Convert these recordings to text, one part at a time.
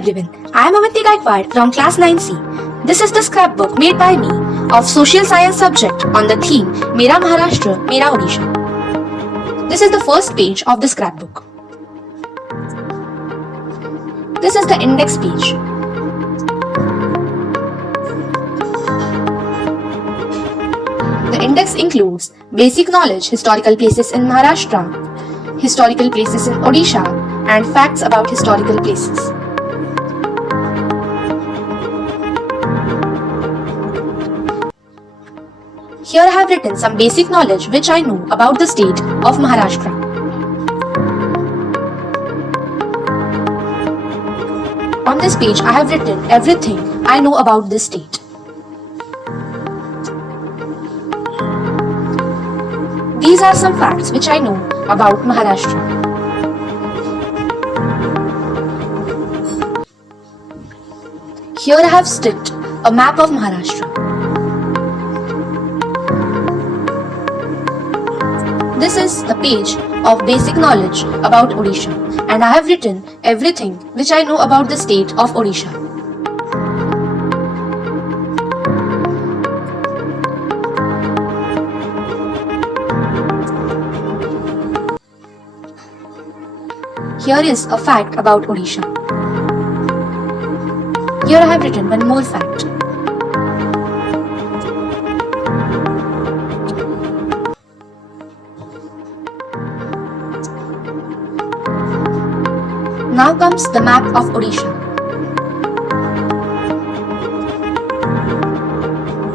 everyone, I am Avanti Gaikwad from class 9C. This is the scrapbook made by me of social science subject on the theme Mera Maharashtra, Mera Odisha. This is the first page of the scrapbook. This is the index page. The index includes basic knowledge, historical places in Maharashtra, historical places in Odisha, and facts about historical places. Here I have written some basic knowledge which I know about the state of Maharashtra. On this page I have written everything I know about this state. These are some facts which I know about Maharashtra. Here I have sticked a map of Maharashtra. This is the page of basic knowledge about Odisha, and I have written everything which I know about the state of Odisha. Here is a fact about Odisha. Here I have written one more fact. Now comes the map of Odisha.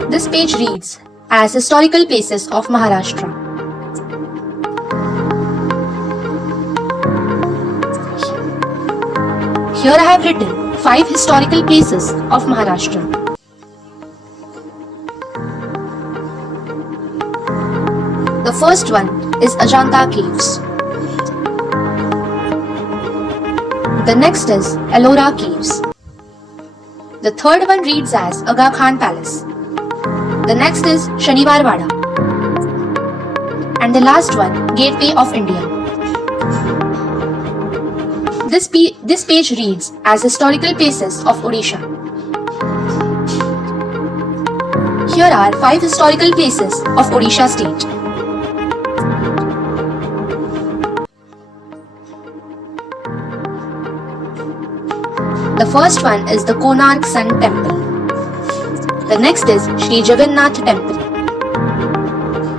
This page reads as historical places of Maharashtra. Here I have written 5 historical places of Maharashtra. The first one is Ajanta Caves. The next is Ellora Caves. The third one reads as Aga Khan Palace. The next is Shaniwar Wada. And the last one, Gateway of India. This page reads as historical places of Odisha. Here are 5 historical places of Odisha state. The first one is the Konark Sun Temple. The next is Sri Jagannath Temple.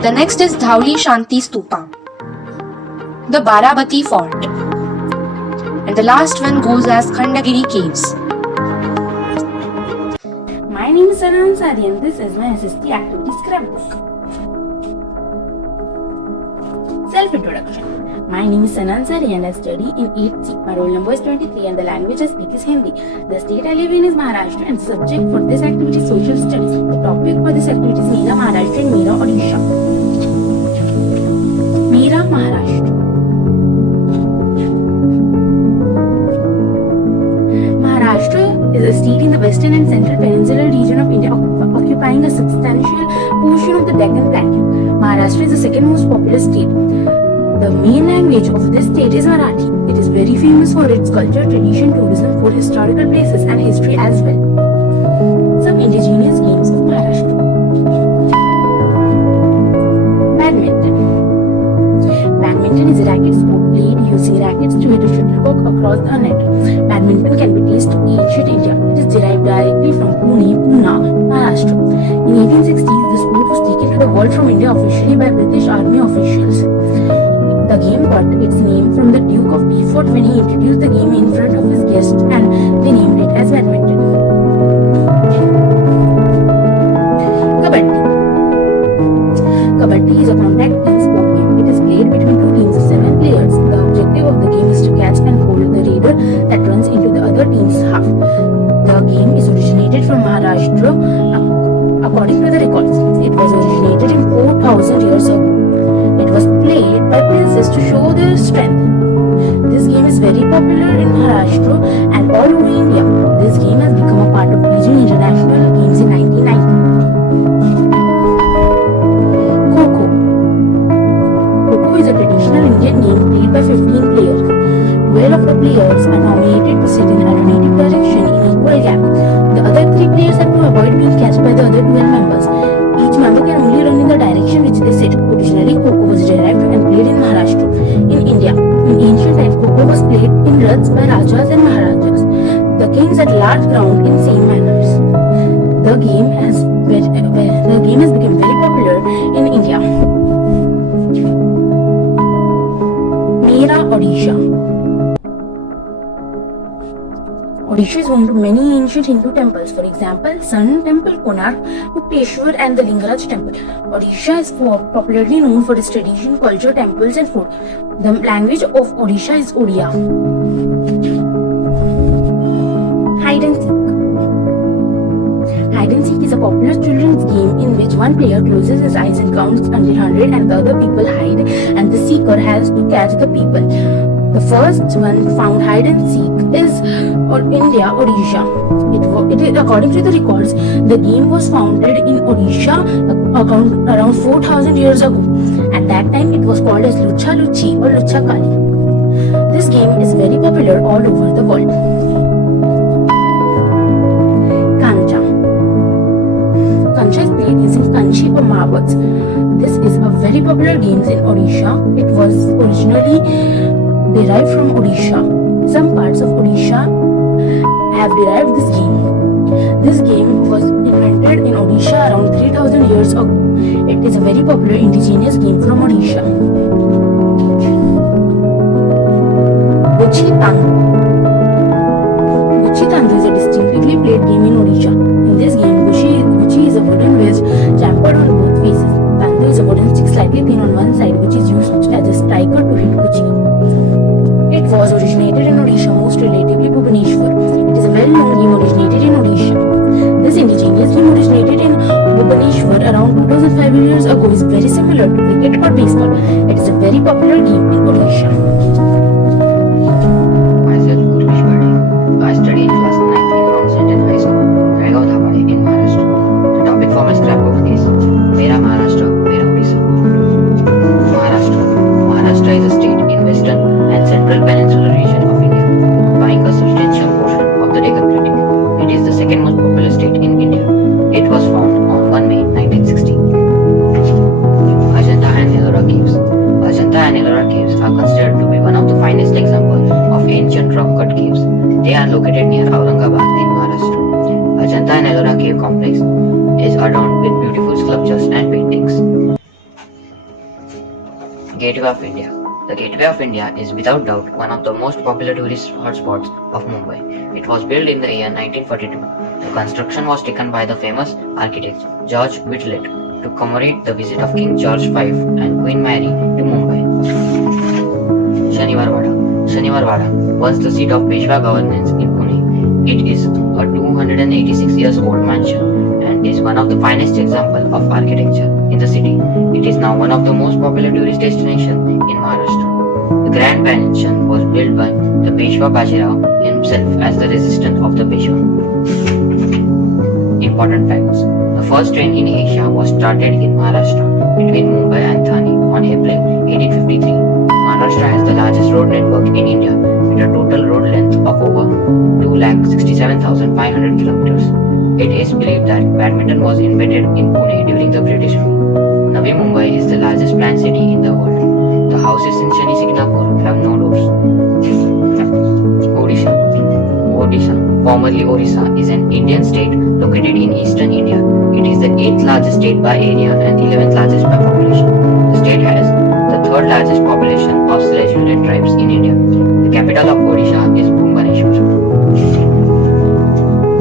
The next is Dhauli Shanti Stupa. The Barabati Fort. And the last one goes as Khandagiri Caves. My name is Sana Ansari and this is my SST activity scrapbook. Self-introduction. My name is Sana Ansari and I study in 8th C. My roll number is 23 and the language I speak is Hindi. The state I live in is Maharashtra and the subject for this activity is social studies. The topic for this activity is Mera Maharashtra and Mera Odisha. Mera Maharashtra. Maharashtra is a state in the western and central peninsular region of India occupying a substantial portion of the Deccan Plateau. Maharashtra is the second most populous state. The main language of this state is Marathi. It is very famous for its culture, tradition, tourism, for historical places and history as well. Some indigenous games of Maharashtra. Badminton. Badminton is a racket sport played using rackets to hit a shuttlecock across the net. Badminton can be traced to ancient India. It is derived directly from Pune, Maharashtra. In 1860s, the sport was taken to the world from India officially by British Army officials. The game got its name from the Duke of Beaufort when he introduced the game in front of his guests and they named it as badminton. Kabaddi. Kabaddi is a contact team sport game. It is played between 2 teams of 7 players. The objective of the game is to catch and hold the raider that runs into the other team's half. The game is originated from Maharashtra according to the records. It was originated in 4,000 years ago. It was played by princes to show their strength. This game is very popular in Maharashtra and all over India. This game has become a part of Beijing International Games in 1990. Kho-Kho. Kho-Kho is a traditional Indian game played by 15 players. 12 of the players are nominated to sit in alternative directions large ground in same manners. The game has become very popular in India. Mera, Odisha. Odisha is home to many ancient Hindu temples. For example, Sun Temple, Konark, Mukteshwar and the Lingaraj Temple. Odisha is popularly known for its tradition, culture, temples and food. The language of Odisha is Odia. Hide and seek. Hide and seek is a popular children's game in which one player closes his eyes and counts until 100 and the other people hide and the seeker has to catch the people. The first one found hide and seek is India, Odisha. According to the records, the game was founded in Odisha around 4,000 years ago. At that time, it was called as Lucha Luchi or Lucha Kali. This game is very popular all over the world. Kancha. Kancha is played using kanchi or marbles. This is a very popular game in Odisha. It was originally derived from Odisha. Some parts of Odisha have derived this game. This game was invented in Odisha around 3,000 years ago. It is a very popular indigenous game from Odisha. Guchi Tandu. Guchi Tandu is a distinctively played game in Odisha. In this game, Guchi is a wooden wedge chamfered on both faces. Tandu is a wooden stick slightly thin on one side which is used as a striker to hit Guchi. It was originated in Odisha, most relatively Bhubaneswar. It is a well-known game originated in Odisha. This indigenous game originated in Bhubaneswar around 2,500 years ago is very similar to cricket or baseball. It is a very popular game in Odisha. Myself, Urvish Bade. I studied class 9 in Round in High School, Raigaon Dhabade in Maharashtra. The topic for my scrapbook is Mera Maharashtra, Mera Odisha. Maharashtra. Maharashtra is a state in western and central peninsular region of India, occupying a substantial portion of the Deccan Plateau. It is the second most populous state in India. It was founded on 1 May 1960. Ajanta and Ellora Caves. Ajanta and Ellora Caves are considered to be one of the finest examples of ancient rock-cut caves. They are located near Aurangabad in Maharashtra. Ajanta and Ellora Cave Complex is adorned with beautiful sculptures and paintings. Gateway of India. The Gateway of India is without doubt one of the most popular tourist hotspots of Mumbai. It was built in the year 1942. The construction was taken by the famous architect George Whitlet to commemorate the visit of King George V and Queen Mary to Mumbai. Shaniwarwada. Shaniwarwada was the seat of Peshwa governance in Pune. It is a 286 years old mansion and is one of the finest examples of architecture in the city. It is now one of the most popular tourist destinations in Maharashtra. The Grand Mansion was built by the Peshwa Bajirao himself as the resistance of the Peshwa. Important facts. The first train in Asia was started in Maharashtra between Mumbai and Thane on April 1853. Maharashtra has the largest road network in India with a total road length of over 2,67,500 kilometers. It is believed that badminton was invented in Pune during the British rule. Navi Mumbai is the largest planned city in the world. The houses in Shani Signapur have no doors. Odisha. Odisha, formerly Orissa, is an Indian state located in eastern India. It is the 8th largest state by area and 11th largest by population. The state has the 3rd largest population of Seljulian tribes in India. The capital of Odisha is Bhubaneswar.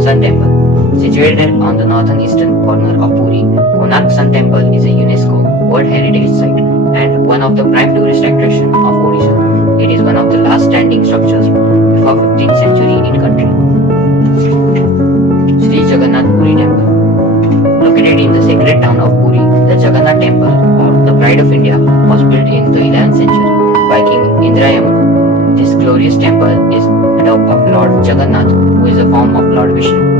Sun Temple. Situated on the northern eastern corner of Puri, Konark Sun Temple is a UNESCO World Heritage Site and one of the prime tourist attractions of Odisha. It is one of the last standing structures before 15th century in country. Sri Jagannath Puri Temple. Located in the sacred town of Puri, the Jagannath Temple, or the Pride of India, was built in the 11th century by King Indra Yamuna. This glorious temple is the dome of Lord Jagannath, who is a form of Lord Vishnu.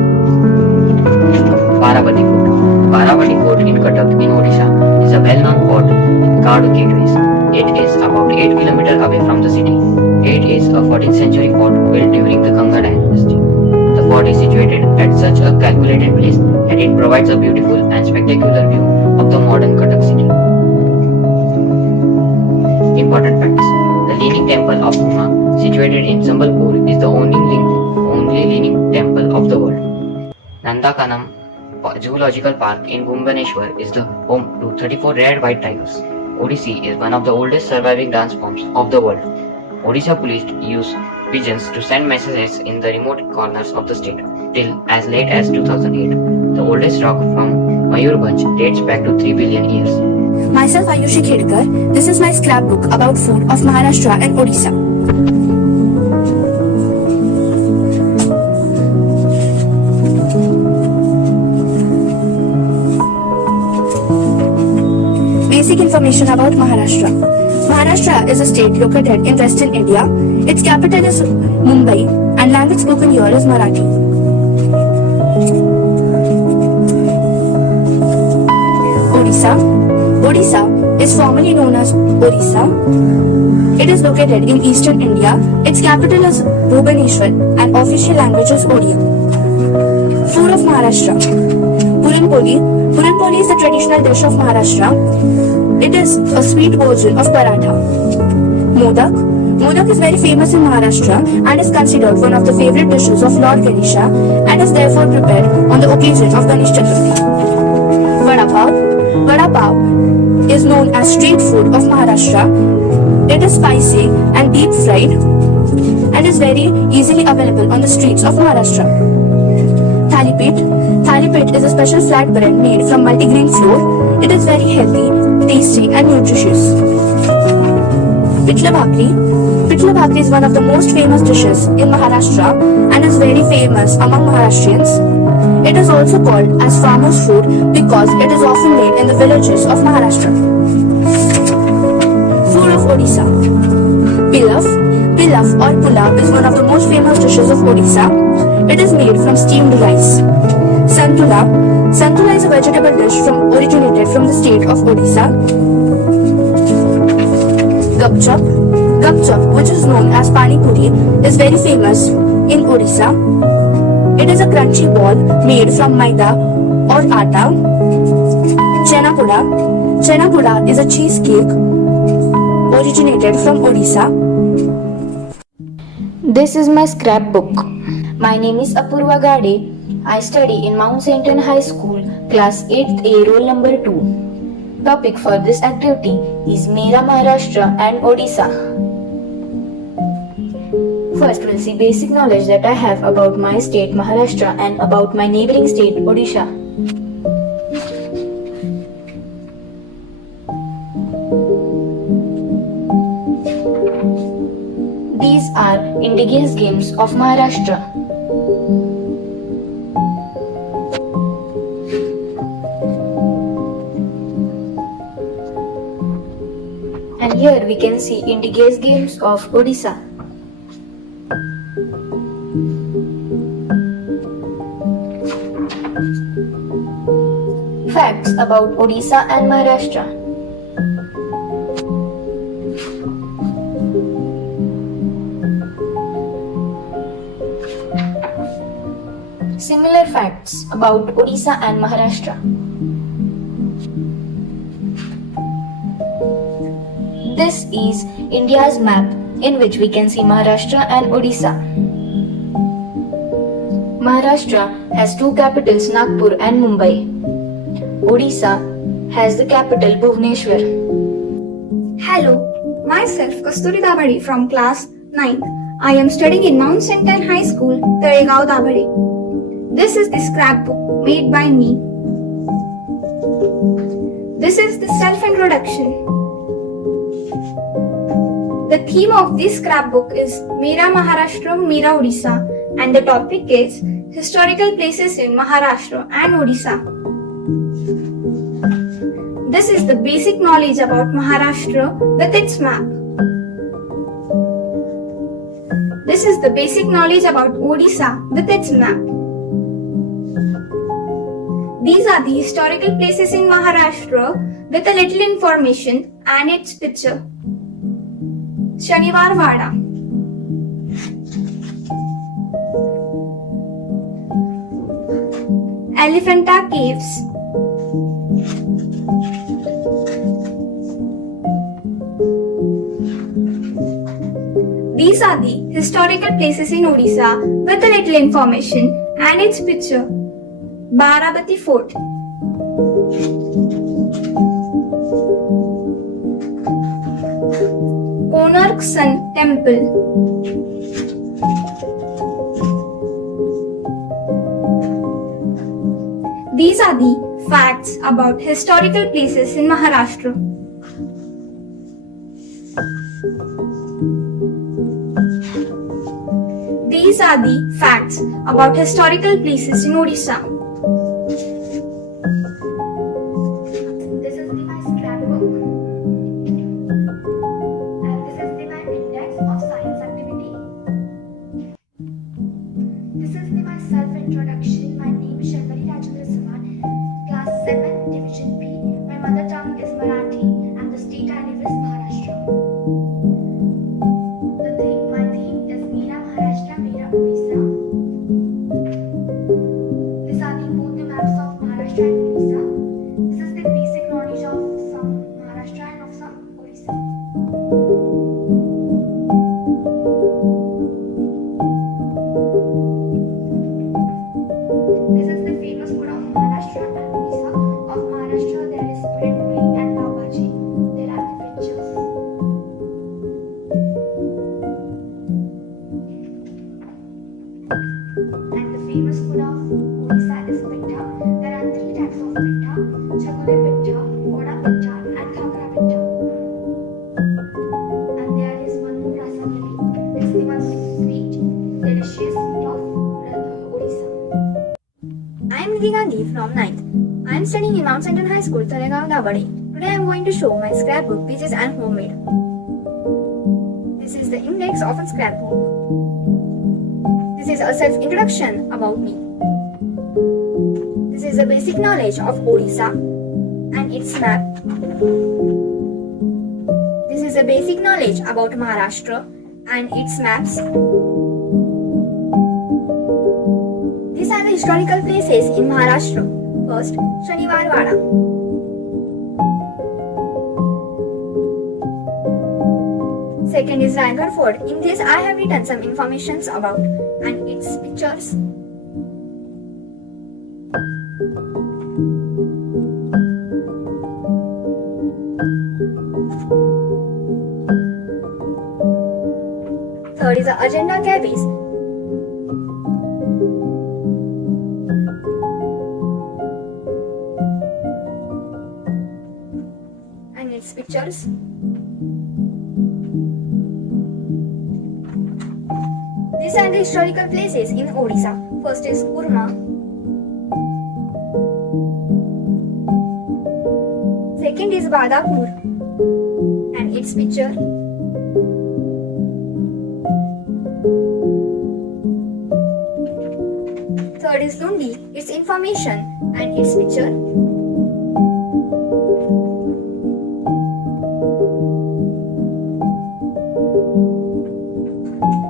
Baravati Fort. Baravati Fort in Cuttack in Odisha is a well-known fort with guard gateways. It is about 8 km away from the city. It is a 14th century fort built during the Ganga dynasty. The fort is situated at such a calculated place that it provides a beautiful and spectacular view of the modern Cuttack city. Important facts. The Leaning Temple of Uma, situated in Sambalpur, is the only leaning temple of of the world. Nandakanam Zoological Park in Bhubaneswar is the home to 34 rare white tigers. Odissi is one of the oldest surviving dance forms of the world. Odisha police use pigeons to send messages in the remote corners of the state till as late as 2008. The oldest rock from Mayurbhanj dates back to 3 billion years. Myself Ayushi Khedkar. This is my scrapbook about food of Maharashtra and Odisha. Basic information about Maharashtra. Maharashtra is a state located in western India. Its capital is Mumbai and language spoken here is Marathi. Odisha is formerly known as Orissa. It is located in eastern India. Its capital is Bhubaneswar and official language is Odia. Food of Maharashtra. Puran Poli. Puran Poli is the traditional dish of Maharashtra. It is a sweet version of paratha. Modak. Modak is very famous in Maharashtra and is considered one of the favorite dishes of Lord Ganesha and is therefore prepared on the occasion of Ganesh Chaturthi. Vada Pav. Vada Pav is known as street food of Maharashtra. It is spicy and deep fried and is very easily available on the streets of Maharashtra. Thalipit. Thalipit is a special flat bread made from multigrain flour. It is very healthy, tasty and nutritious. Pitla Bhakri. Pitla Bhakri is one of the most famous dishes in Maharashtra and is very famous among Maharashtrians. It is also called as farmer's food because it is often made in the villages of Maharashtra. Food of Odisha. Pilaf. Pilaf or pulav is one of the most famous dishes of Odisha. It is made from steamed rice. Santula. Santula is a vegetable dish originated from the state of Odisha. Gupchup. Gupchup, which is known as Panipuri, is very famous in Odisha. It is a crunchy ball made from maida or atta. Chenapoda. Chenapoda is a cheesecake originated from Odisha. This is my scrapbook. My name is Apurva Gade. I study in Mount St. Anne High School, class 8th A, roll number 2. Topic for this activity is Mera, Maharashtra and Odisha. First, we'll see basic knowledge that I have about my state Maharashtra and about my neighboring state Odisha. These are indigenous games of Maharashtra. And here we can see indigenous games of Odisha. Facts about Odisha and Maharashtra. Similar facts about Odisha and Maharashtra. This is India's map in which we can see Maharashtra and Odisha. Maharashtra has two capitals, Nagpur and Mumbai. Odisha has the capital, Bhubaneswar. Hello, myself Kasturi Dabadi from class 9th. I am studying in Mount St. Anne High School, Taregaon, Dabadi. This is the scrapbook made by me. This is the self-introduction. The theme of this scrapbook is Mera Maharashtra, Mera Odisha, and the topic is historical places in Maharashtra and Odisha. This is the basic knowledge about Maharashtra with its map. This is the basic knowledge about Odisha with its map. These are the historical places in Maharashtra with a little information and its picture. Shaniwar Vada. Elephanta Caves. These are the historical places in Odisha with a little information and its picture, Baravati Fort. Konark Sun Temple. These are the facts about historical places in Maharashtra. These are the facts about historical places in Odisha. This is my scrapbook. And this is my index of science activity. This is my self-introduction. My name is Sharmali Rajendra Saman, class 7, division B. My mother tongue is Marathi and the state I live is Maharashtra. My theme is Mera, Maharashtra, Mera, Orissa. These are both the maps of Maharashtra and Orissa. This is the basic knowledge of some Maharashtra and of some Orissa. This is the famous food of Maharashtra and Orissa. Of Maharashtra, there is Panipuri and pav bhaji. There are the pictures. And the famous food of Orissa is pitta. There are 3 types of pitta: chakule pitta, oda pitta, and khakra pitta. And there is one more rasagiri. It's the most sweet, delicious sweet of Orissa. I am Nidhi Gandhi from 9th. I am studying in Mount Central High School, Taregaon, Davade. Today I am going to show my scrapbook, pages and homemade. This is the index of a scrapbook. This is a self-introduction about me. This is the basic knowledge of Odisha and its map. This is the basic knowledge about Maharashtra and its maps. These are the historical places in Maharashtra. First, Shaniwar Wada. Second is Raigad Fort. In this I have written some informations about and its pictures. Third is the agenda cabbies. And its pictures. These are the historical places in Odisha. First is Kurma. Second is Badapur and its picture. Third is Lundi, its information and its picture.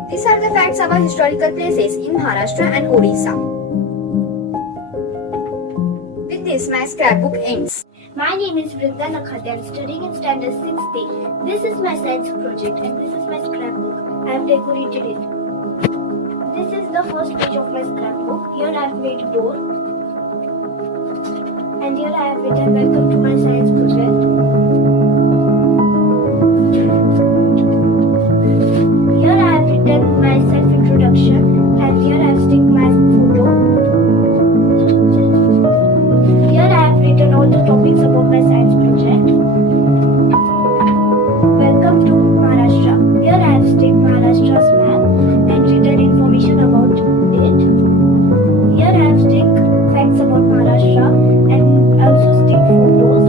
These are the facts about historical places in Maharashtra and Odisha. With this, my scrapbook ends. My name is Vrinda Nakhate. I am studying in standard 6th. This is my science project and this is my scrapbook. I have decorated it. This is the first page of my scrapbook. Here I have made a door. And here I have written welcome to my science project. Here I have written my self-introduction and here I have stick my photo. Here I have written all the topics about my science project. Welcome to Maharashtra. Here I have stick Maharashtra's map and written information about it. Here I have stick facts about Maharashtra and also stick photos.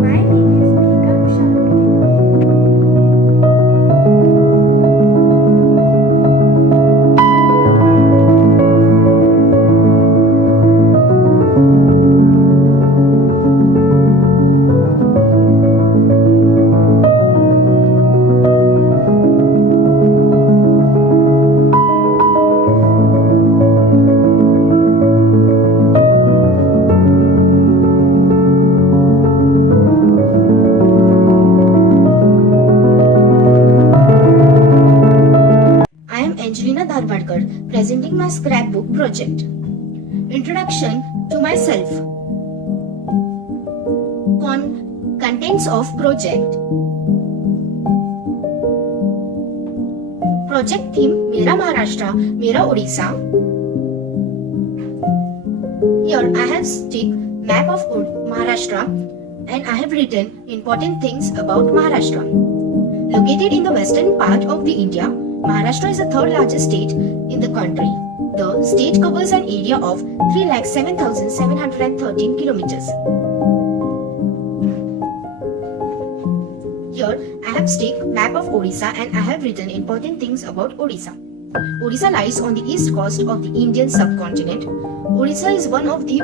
My name is Mega Vishal. I am Angelina Dharwadkar, presenting my scrapbook project. Introduction to myself. Contents of project. Project theme Mera Maharashtra, Mera Odisha. Here I have stick map of Maharashtra and I have written important things about Maharashtra. Located in the western part of the India, Maharashtra is the third largest state in the country. The state covers an area of 3,07,713 kilometers. Here I have stick map of Orissa and I have written important things about Orissa. Orissa lies on the east coast of the Indian subcontinent. Orissa is one of the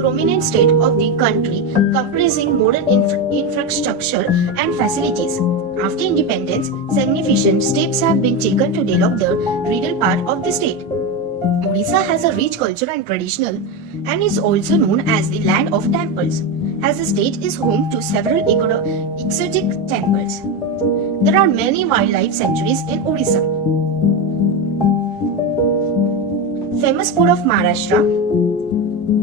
prominent states of the country, comprising modern infrastructure and facilities. After independence, significant steps have been taken to develop the rural part of the state. Odisha has a rich culture and traditional and is also known as the land of temples, as the state is home to several exotic temples. There are many wildlife sanctuaries in Odisha. Famous food of Maharashtra.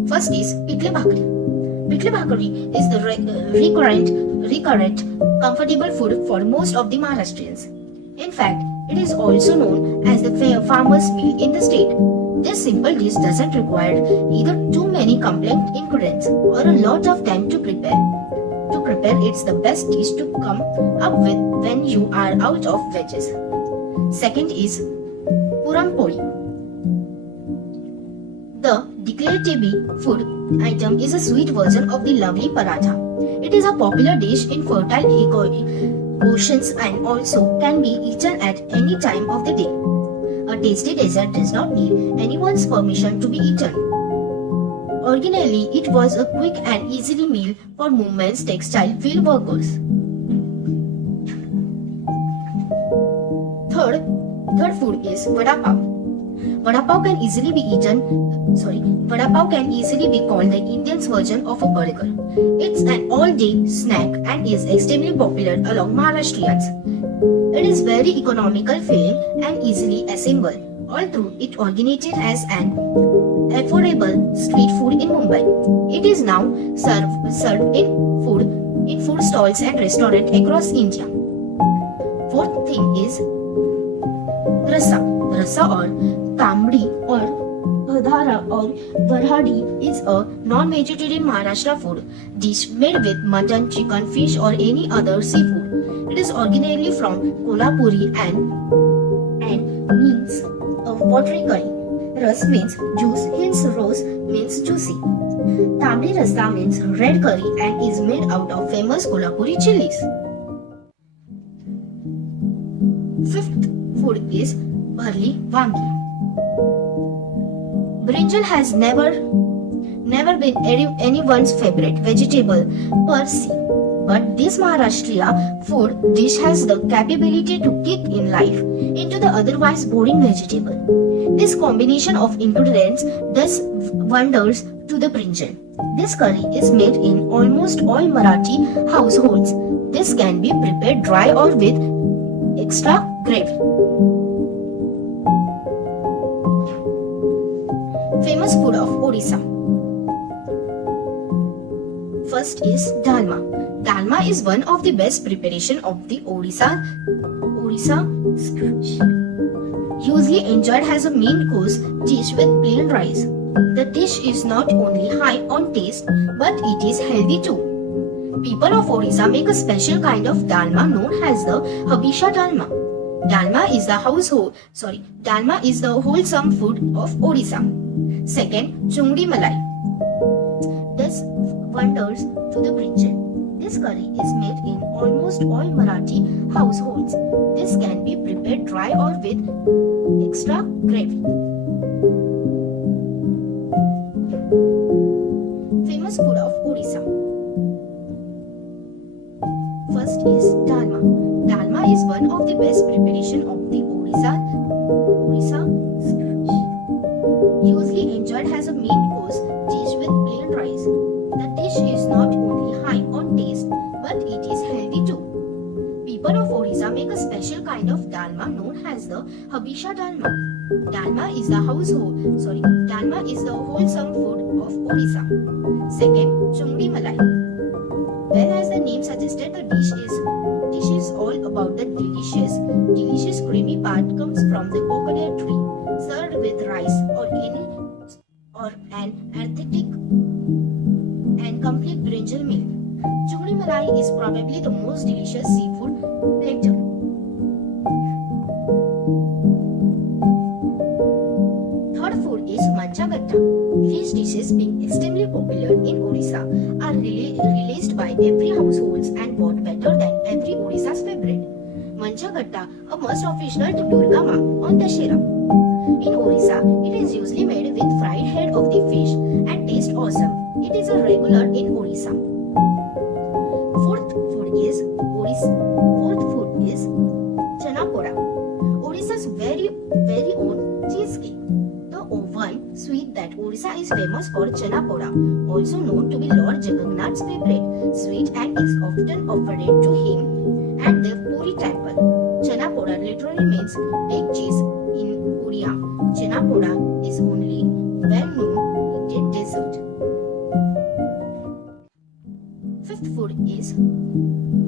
First is Pitli Bhakri. Pitli Bhakri is the recurrent, comfortable food for most of the Maharashtrians. In fact, it is also known as the farmer's meal in the state. This simple dish doesn't require either too many complex ingredients or a lot of time to prepare. To prepare, it's the best dish to come up with when you are out of veggies. Second is Puram Poli. The declarative food item is a sweet version of the lovely paratha. It is a popular dish in fertile oceans and also can be eaten at any time of the day. A tasty dessert does not need anyone's permission to be eaten. Originally, it was a quick and easy meal for women's textile field workers. Third food is Vada Pav. Vada Pav can easily be called the Indian's version of a burger. It's an all-day snack and is extremely popular among Maharashtrians. It is very economical, filling and easily assembled. Although it originated as an affordable street food in Mumbai, it is now served in food stalls and restaurants across India. Fourth thing is Rasa. Rasa or Tambdi or Bhadara or Varhadi is a non-vegetarian Maharashtra food dish made with mutton, chicken, fish or any other seafood. It is originally from Kolhapuri and means a watery curry. Ras means juice, hence rose means juicy. Tambdi Rasa means red curry and is made out of famous Kolhapuri chilies. Fifth food is Bharli Vangi. Brinjal has never been anyone's favorite vegetable per se, but this Maharashtrian food dish has the capability to kick in life into the otherwise boring vegetable. This combination of ingredients does wonders to the brinjal. This curry is made in almost all Marathi households. This can be prepared dry or with extra gravy. Famous food of Odisha. First is dalma. Dalma is one of the best preparation of the Orissa usually enjoyed as a main course dish with plain rice. The dish is not only high on taste but it is healthy too. People of Orissa make a special kind of dalma known as the Habisha dalma. Dalma is the wholesome food of Orissa. Second, chungdi malai does wonders to the brinjal. This curry is made in almost all Marathi households. This can be prepared dry or with extra gravy. Famous food of Orissa. First is dalma. Dalma is one of the best preparation of the Orissa usually enjoyed as a main course dish with plain rice. The dish is not only high on taste but it is healthy too. People of Orissa make a special kind of dalma known as the Habisha dalma. Dalma is the wholesome food of Orissa. Second, chungdi malai. Well, as the name suggested, the dish is all about the delicious creamy part comes from the coconut tree, served with rice or an authentic and complete brinjal meal. Chungdi malai is probably the most delicious seafood platter. Third food is manchagatta. Fish dishes being extremely popular in Orissa are realized by every household and bought better than every Orissa's favorite. Manchagatta, a must occasional to Durga Ma on Dashera. In Orissa, it is usually made with fried head of the fish and tastes awesome. It is a regular in Orissa. Fourth food is chana poda, Orissa's very own cheesecake. The one sweet that Orissa is famous for, chana poda, also known to be Lord Jagannath's favorite sweet and is often offered to him at the Puri temple. Chana poda literally means baked cheese in Oriya. Chana poda is only well-known Indian dessert. Fifth food is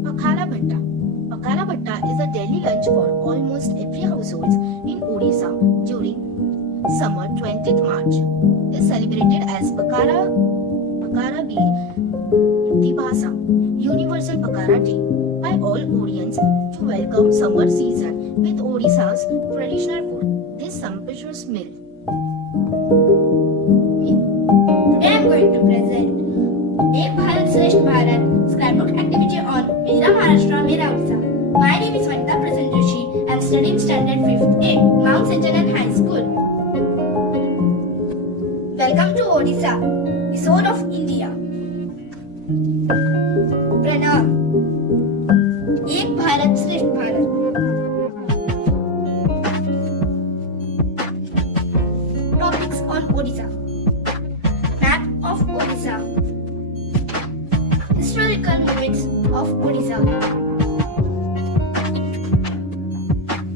pakhala bhatta. Pakhala bhatta is a daily lunch for almost every household in Odisha during summer 20th March. It is celebrated as Pakara Divasa, Universal Pakara Day, by all Orients to welcome summer season with Odisha's traditional food. This sumptuous meal. Today I am going to present Ek Bharat Shreshtha Bharat Scrapbook activity on Mera Maharashtra, Mera Orissa. My name is Vanita Prasanjoshi. I am studying standard 5th A, Mount St. High School. Welcome to Odisha, the soul of India. Pranam. Ek Bharat Shreshtha Bharat. Topics on Odisha. Map of Odisha. Historical moments of Odisha.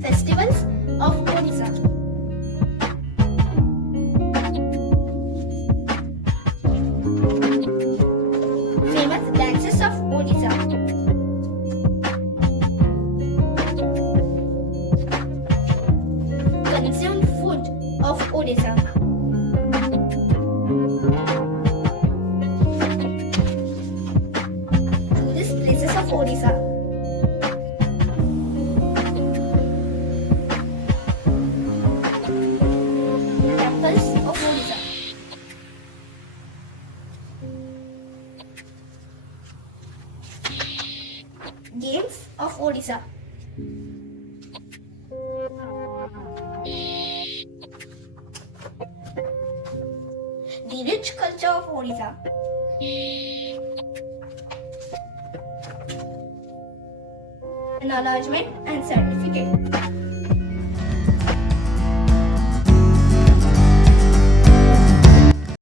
Festivals of Odisha. Famous dances of Odisha. Consumed food of Odisha. Tourist places of Odisha. Temples of Odisha. Games of Odisha. The rich culture of Odisha. Acknowledgement and certificate.